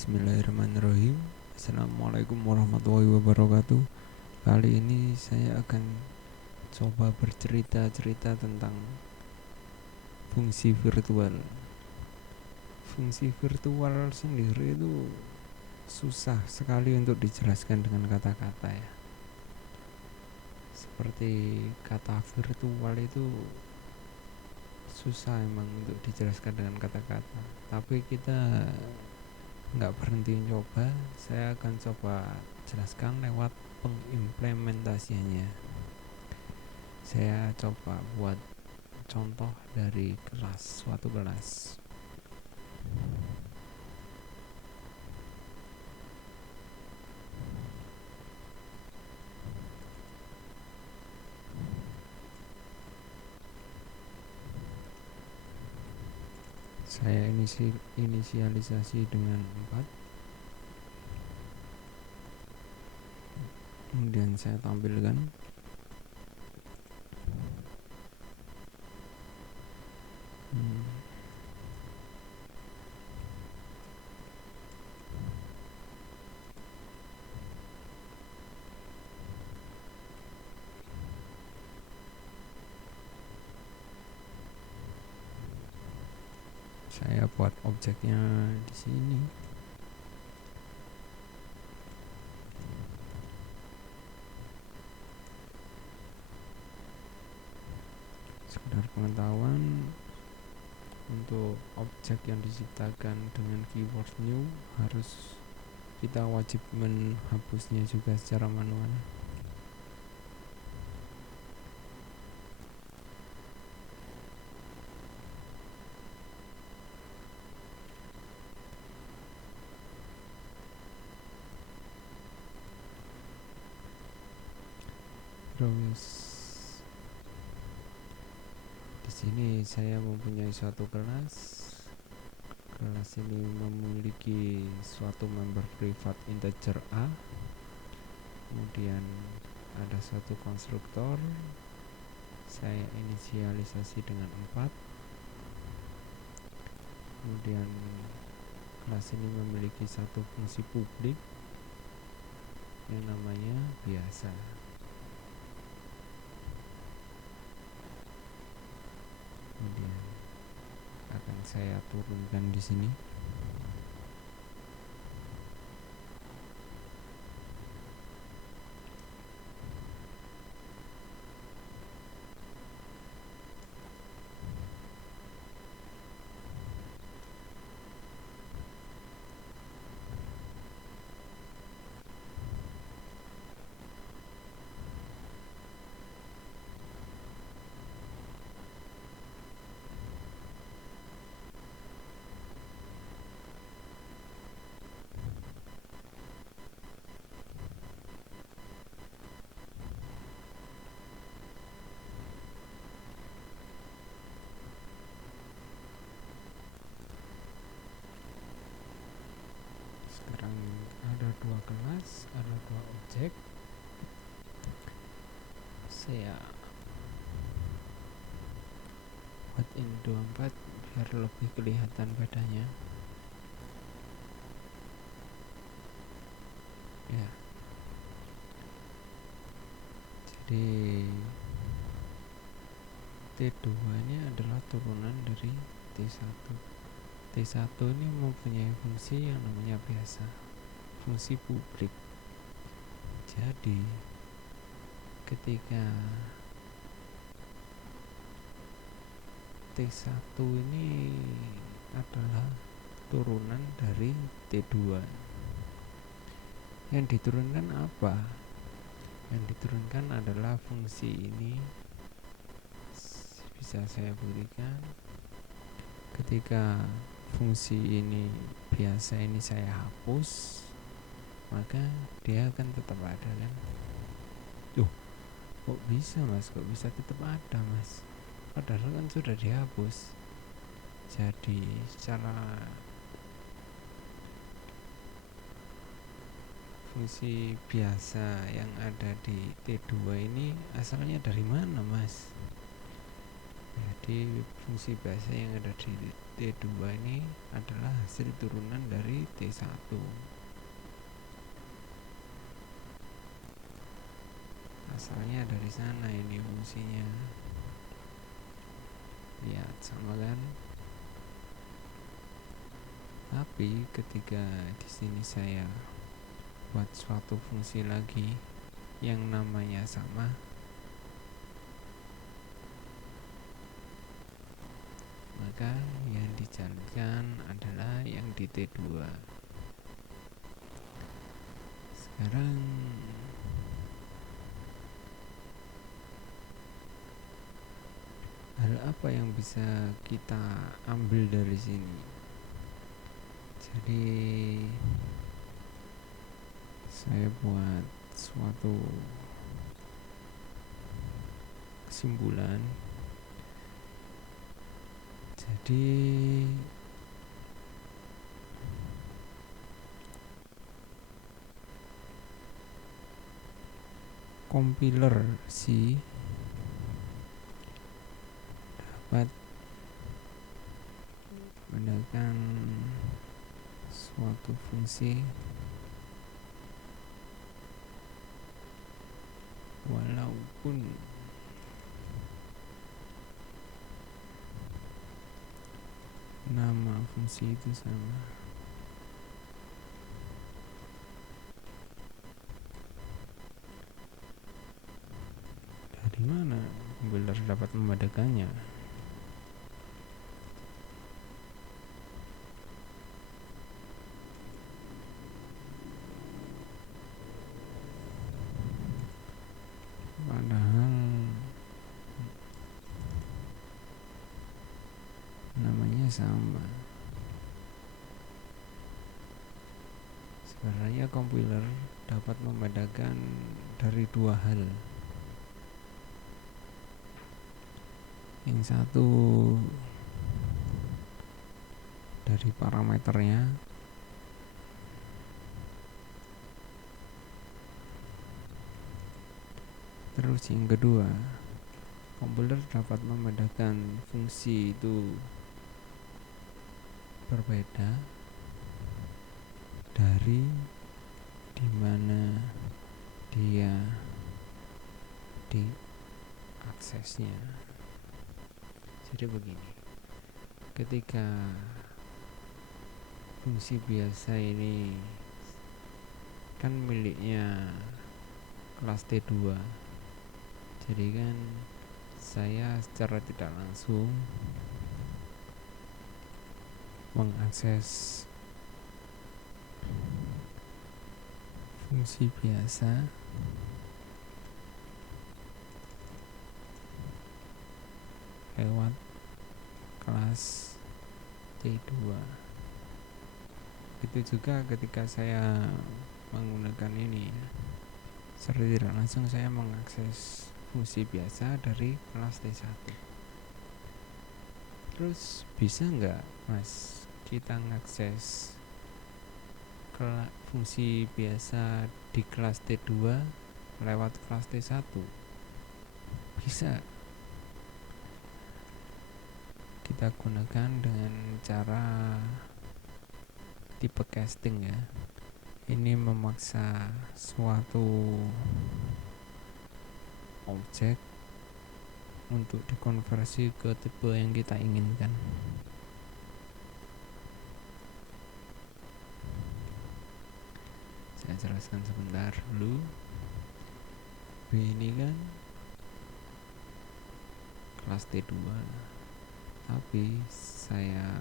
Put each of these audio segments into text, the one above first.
Bismillahirrahmanirrahim. Assalamualaikum warahmatullahi wabarakatuh. Kali ini saya akan coba bercerita-cerita tentang fungsi virtual. Fungsi virtual sendiri itu susah sekali untuk dijelaskan dengan kata-kata ya. Seperti kata virtual itu susah emang untuk dijelaskan dengan kata-kata. Tapi kita nggak berhenti coba. Saya akan coba jelaskan lewat pengimplementasiannya. Saya coba buat contoh dari suatu kelas. Saya inisialisasi dengan 4. Kemudian saya tampilkan. Saya buat objeknya di sini. Sekedar pengetahuan, untuk objek yang diciptakan dengan keyword new harus kita wajib menghapusnya juga secara manual. Terus di sini saya mempunyai suatu kelas. Kelas ini memiliki suatu member privat integer A. Kemudian ada suatu konstruktor. Saya inisialisasi dengan 4. Kemudian kelas ini memiliki satu fungsi publik yang namanya biasa. Kemudian akan saya turunkan di sini. Sekarang ada 2 kelas, ada 2 objek. Saya buat ini 24 biar lebih kelihatan bedanya. Ya. Jadi T2 ini adalah turunan dari T1. T1 ini mempunyai fungsi yang namanya biasa, fungsi publik. Jadi ketika T1 ini adalah turunan dari T2. Yang diturunkan apa? Yang diturunkan adalah fungsi ini. Bisa saya berikan. Ketika fungsi ini biasa ini saya hapus, maka dia akan tetap ada kan. Kok bisa mas? Kok bisa tetap ada mas? Padahal kan sudah dihapus. Jadi secara fungsi biasa yang ada di T2 ini asalnya dari mana mas? Jadi fungsi biasa yang ada di T2 ini adalah hasil turunan dari T1. Asalnya dari sana ini fungsinya. Lihat sama kan? Tapi ketika di sini saya buat suatu fungsi lagi yang namanya sama, maka yang dijalankan adalah yang di T2. Sekarang hal apa yang bisa kita ambil dari sini? Jadi saya buat suatu kesimpulan. Jadi compiler C dapat menggunakan suatu fungsi walaupun nama fungsi itu sama. Dari mana compiler dapat membedakannya? Padahal namanya sama. Sebenarnya compiler dapat membedakan dari dua hal. Yang satu dari parameternya, terus yang kedua, compiler dapat membedakan fungsi itu berbeda dari dimana dia diaksesnya. Jadi begini, ketika fungsi biasa ini kan miliknya kelas T2, jadi kan saya secara tidak langsung mengakses fungsi biasa lewat kelas T2. Itu juga ketika saya menggunakan ini, secara tidak langsung saya mengakses fungsi biasa dari kelas T1. Terus bisa nggak mas kita mengakses fungsi biasa di kelas T2 lewat kelas T1? Bisa. Kita gunakan dengan cara tipe casting ya. Ini memaksa suatu objek untuk dikonversi ke tipe yang kita inginkan. Saya jelaskan sebentar dulu. B ini kan kelas T2, tapi saya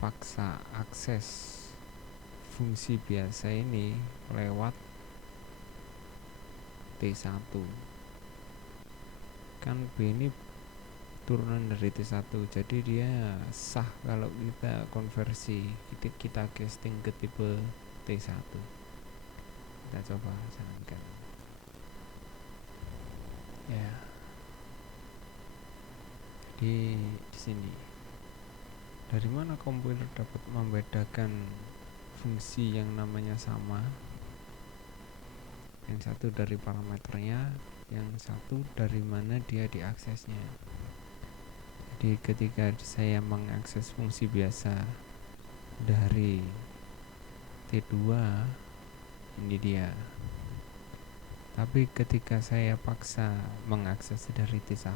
paksa akses fungsi biasa ini lewat T1. Kan B ini turunan dari T1, jadi dia sah kalau kita konversi, kita casting ke tipe T1. Kita coba jalankan ya. Di sini dari mana kompiler dapat membedakan fungsi yang namanya sama? Yang satu dari parameternya, yang satu dari mana dia diaksesnya. Jadi ketika saya mengakses fungsi biasa dari T2, ini dia. Tapi ketika saya paksa mengakses dari T1,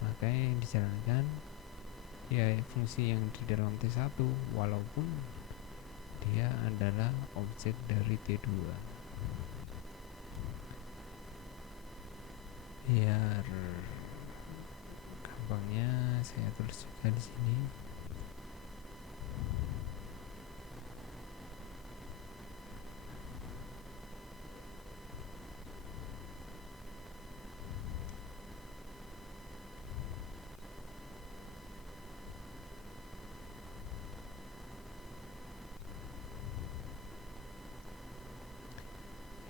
maka yang dijalankan ya fungsi yang di dalam T1 walaupun dia adalah objek dari T2. Biar gampangnya saya tulis juga di sini.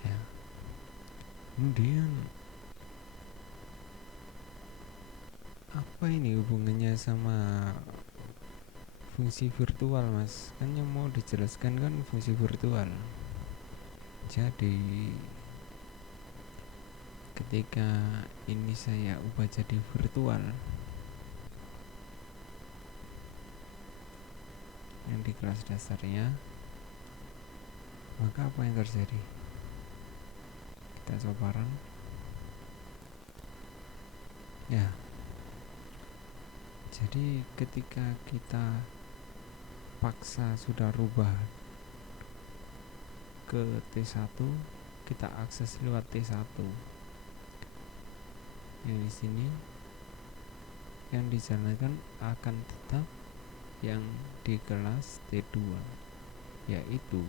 Ya. Kemudian apa ini hubungannya sama fungsi virtual, Mas? Kan yang mau dijelaskan kan fungsi virtual. Jadi ketika ini saya ubah jadi virtual yang di kelas dasarnya, maka apa yang terjadi? Kita coba run. Ya, jadi ketika kita paksa sudah rubah ke T1, kita akses lewat T1. Yang di sini yang dijalankan akan tetap yang di kelas T2, yaitu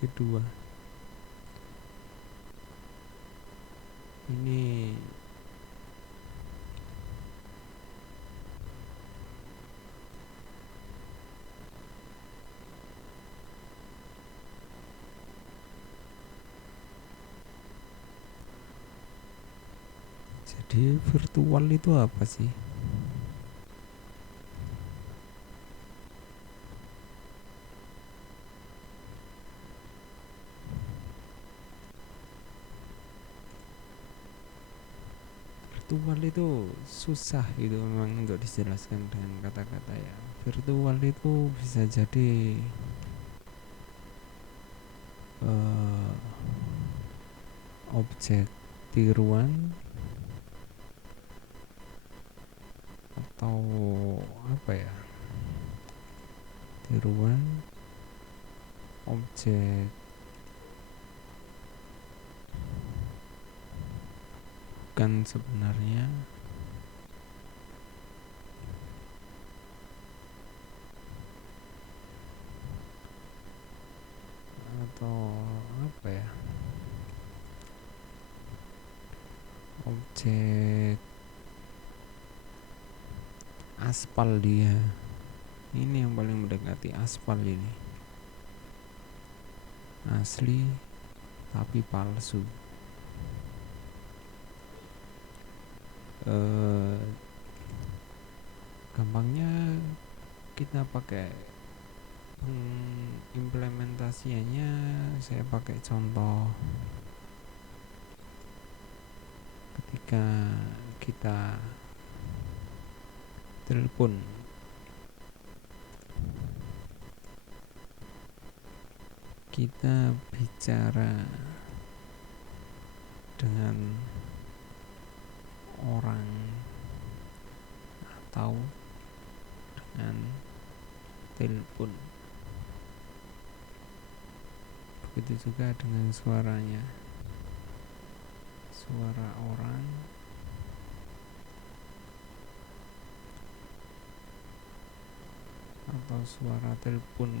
kedua. Ini jadi virtual itu apa sih? Virtual itu susah itu memang untuk dijelaskan dengan kata-kata ya. Virtual itu bisa jadi objek tiruan atau apa ya, tiruan objek bukan sebenarnya, atau apa ya, objek aspal. Dia ini yang paling mendekati aspal, ini asli tapi palsu. Gampangnya kita pakai pengimplementasiannya, saya pakai contoh ketika kita telepon. Kita bicara dengan orang atau dengan telepon. Begitu juga dengan suaranya. Suara orang atau suara telepon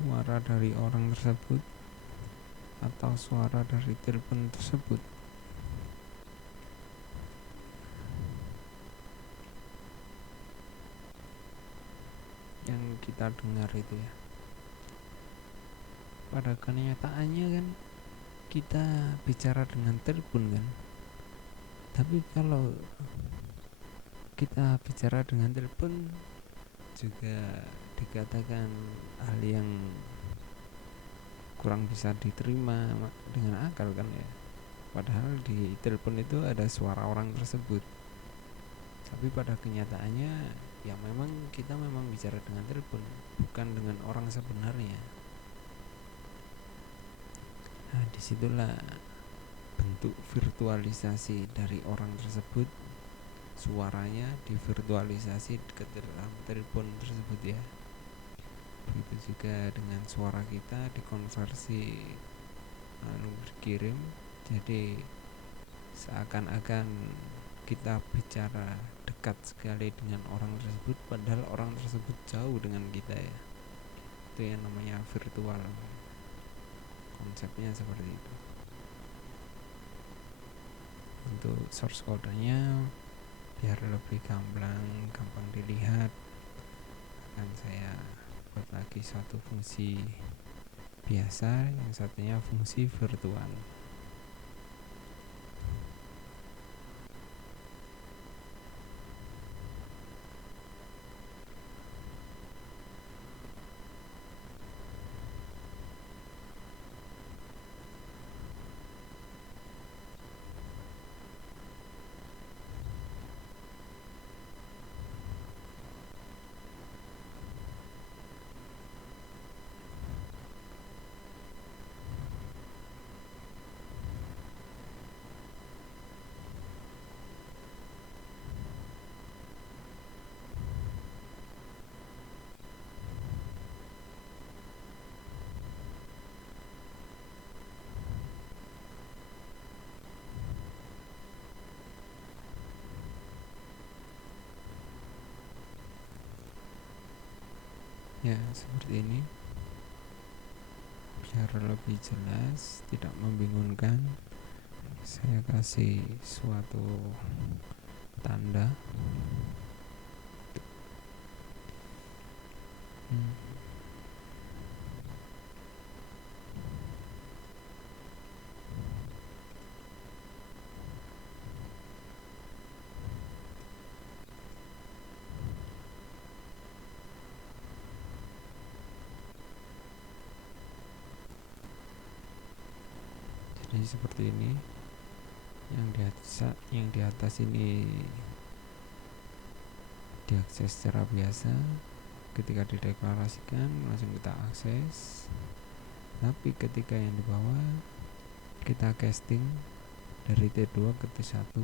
suara dari orang tersebut atau suara dari telepon tersebut. Yang kita dengar itu ya. Pada kenyataannya kan kita bicara dengan telepon kan. Tapi kalau kita bicara dengan telepon juga dikatakan hal yang kurang bisa diterima dengan akal kan ya. Padahal di telepon itu ada suara orang tersebut. Tapi pada kenyataannya ya memang kita memang bicara dengan telepon, bukan dengan orang sebenarnya. Nah, disitulah bentuk virtualisasi dari orang tersebut, suaranya divirtualisasi ke dalam telepon tersebut ya. Begitu juga dengan suara kita dikonversi lalu dikirim, jadi seakan-akan kita bicara dekat sekali dengan orang tersebut, padahal orang tersebut jauh dengan kita ya. Itu yang namanya virtual, konsepnya seperti itu. Untuk source code-nya biar lebih gampang dilihat, akan saya buat lagi satu fungsi biasa, yang satunya fungsi virtual. Ya seperti ini, biar lebih jelas, tidak membingungkan, saya kasih suatu tanda. Jadi seperti ini, yang di atas ini diakses secara biasa, ketika dideklarasikan langsung kita akses. Tapi ketika yang di bawah kita casting dari T2 ke T1,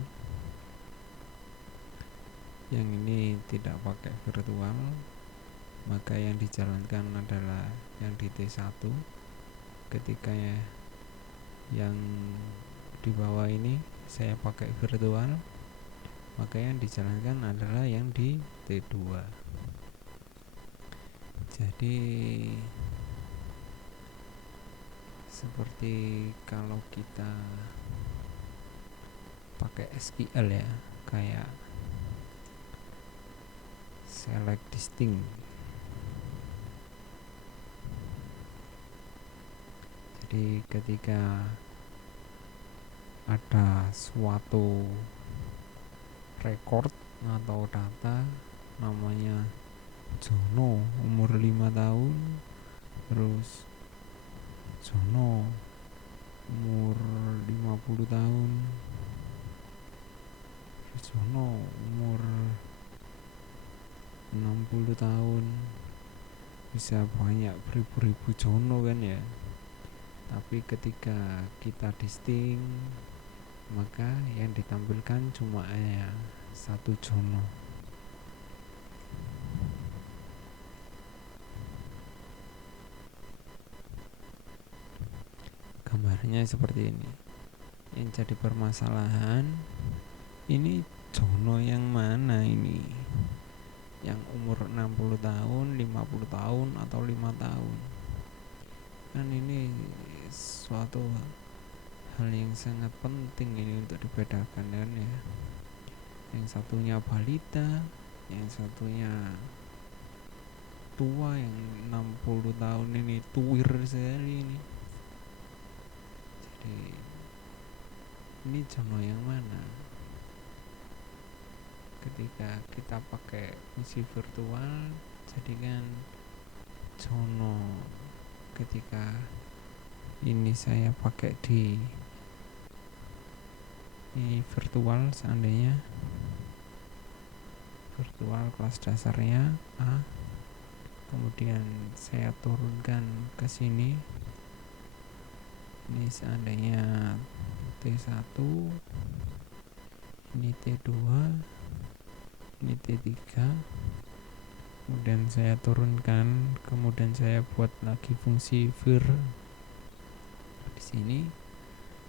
yang ini tidak pakai virtual, maka yang dijalankan adalah yang di T1. Ketika yang di bawah ini saya pakai virtual, maka yang dijalankan adalah yang di T2. Jadi seperti kalau kita pakai SQL ya, kayak select distinct. Jadi ketika ada suatu record atau data namanya Jono umur 5 tahun, terus Jono umur 50 tahun, Jono umur 60 tahun, bisa banyak beribu-ribu Jono kan ya. Tapi ketika kita distinct, maka yang ditampilkan cuma satu Jono. Gambarnya seperti ini. Yang jadi permasalahan, ini Jono yang mana ini? Yang umur 60 tahun, 50 tahun, atau 5 tahun? kan ini suatu hal yang sangat penting ini untuk dibedakan kan ya. Yang satunya balita, yang satunya tua, yang 60 tahun ini tuir sekali ini. Jadi ini jono yang mana? Ketika kita pakai fungsi virtual, jadi kan jono ketika ini saya pakai di ini virtual, seandainya virtual kelas dasarnya A, kemudian saya turunkan ke sini, ini seandainya T1, ini T2, ini T3, kemudian saya turunkan, kemudian saya buat lagi fungsi vir di sini,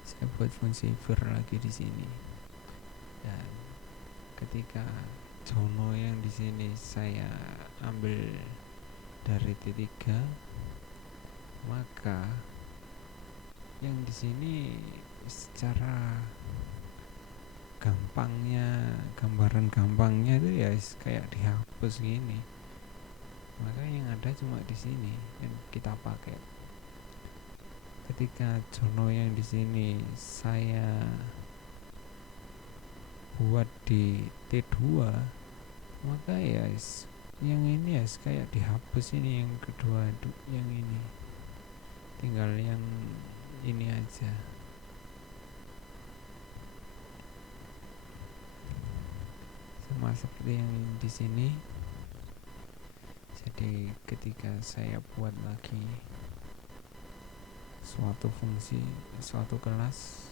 saya buat fungsi vir lagi di sini. Dan ketika jono yang di sini saya ambil dari T3, maka yang di sini secara gampangnya, gambaran gampangnya itu ya kayak dihapus gini. Maka yang ada cuma di sini yang kita pakai. Ketika jono yang di sini saya buat di T2, maka ya yang ini ya kayak dihapus ini, yang kedua yang ini tinggal yang ini aja. Sama seperti yang di sini. Jadi ketika saya buat lagi suatu fungsi, suatu kelas,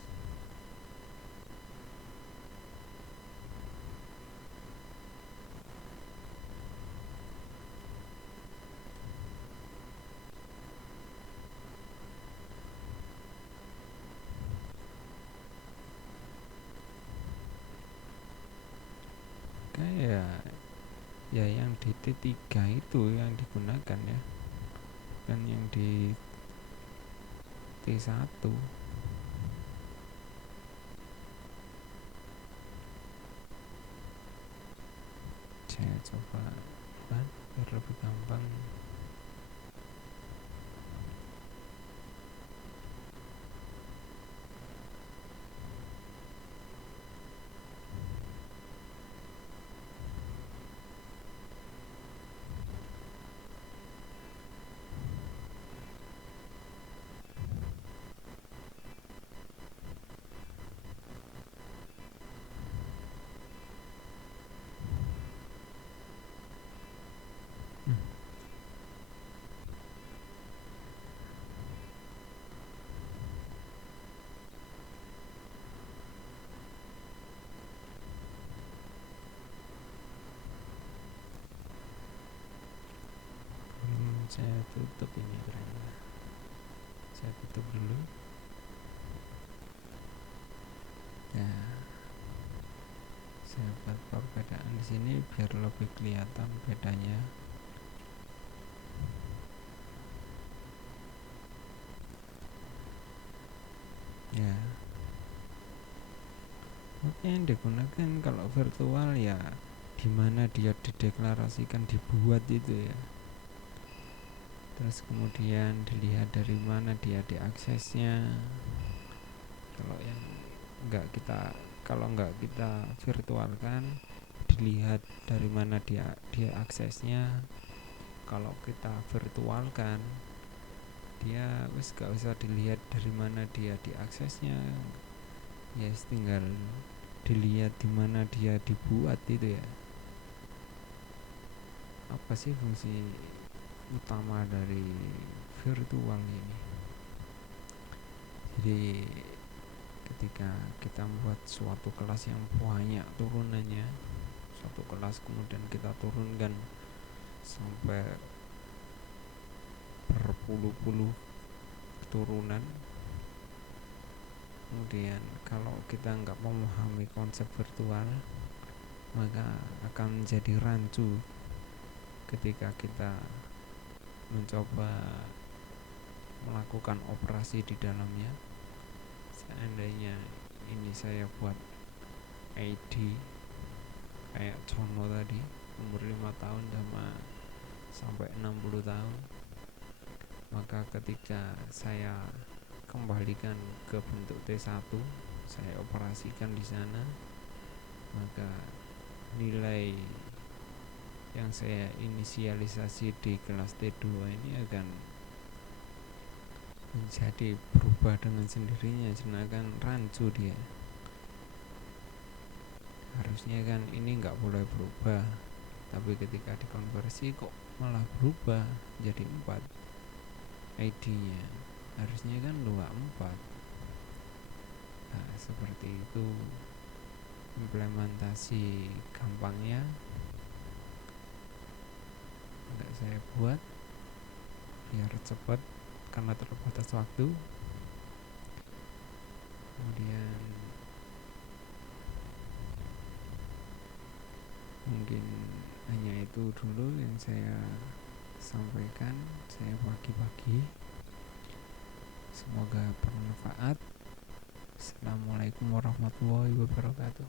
kayak ya yang di T3 itu yang digunakan ya, kan yang di T1. Saya coba kan biar lebih gampang. Saya tutup ini ternyata. Saya tutup dulu. Ya, saya buat perbedaan di sini biar lebih kelihatan bedanya. Ya, oke, yang digunakan kalau virtual ya dimana dia dideklarasikan, dibuat itu ya. Terus kemudian dilihat dari mana dia diaksesnya. Kalau yang kalau nggak kita virtualkan, dilihat dari mana dia aksesnya. Kalau kita virtualkan, dia wis gak usah dilihat dari mana dia diaksesnya, ya tinggal dilihat di mana dia dibuat itu ya. Apa sih fungsi utama dari virtual ini? Jadi ketika kita membuat suatu kelas yang banyak turunannya, suatu kelas kemudian kita turunkan sampai berpuluh-puluh turunan, kemudian kalau kita nggak memahami konsep virtual, maka akan menjadi rancu ketika kita mencoba melakukan operasi di dalamnya. Seandainya ini saya buat ID kayak Jono tadi, umur 5 tahun sama sampai 60 tahun, maka ketika saya kembalikan ke bentuk T1, saya operasikan di sana, maka nilai yang saya inisialisasi di kelas T2 ini akan menjadi berubah dengan sendirinya, sedangkan rancu dia. Harusnya kan ini nggak boleh berubah, tapi ketika dikonversi kok malah berubah jadi 4 ID-nya. Harusnya kan 24. Nah, seperti itu implementasi gampangnya. Nggak saya buat biar cepat karena terbatas waktu. Kemudian mungkin hanya itu dulu yang saya sampaikan. Saya bagi-bagi, semoga bermanfaat. Assalamualaikum warahmatullahi wabarakatuh.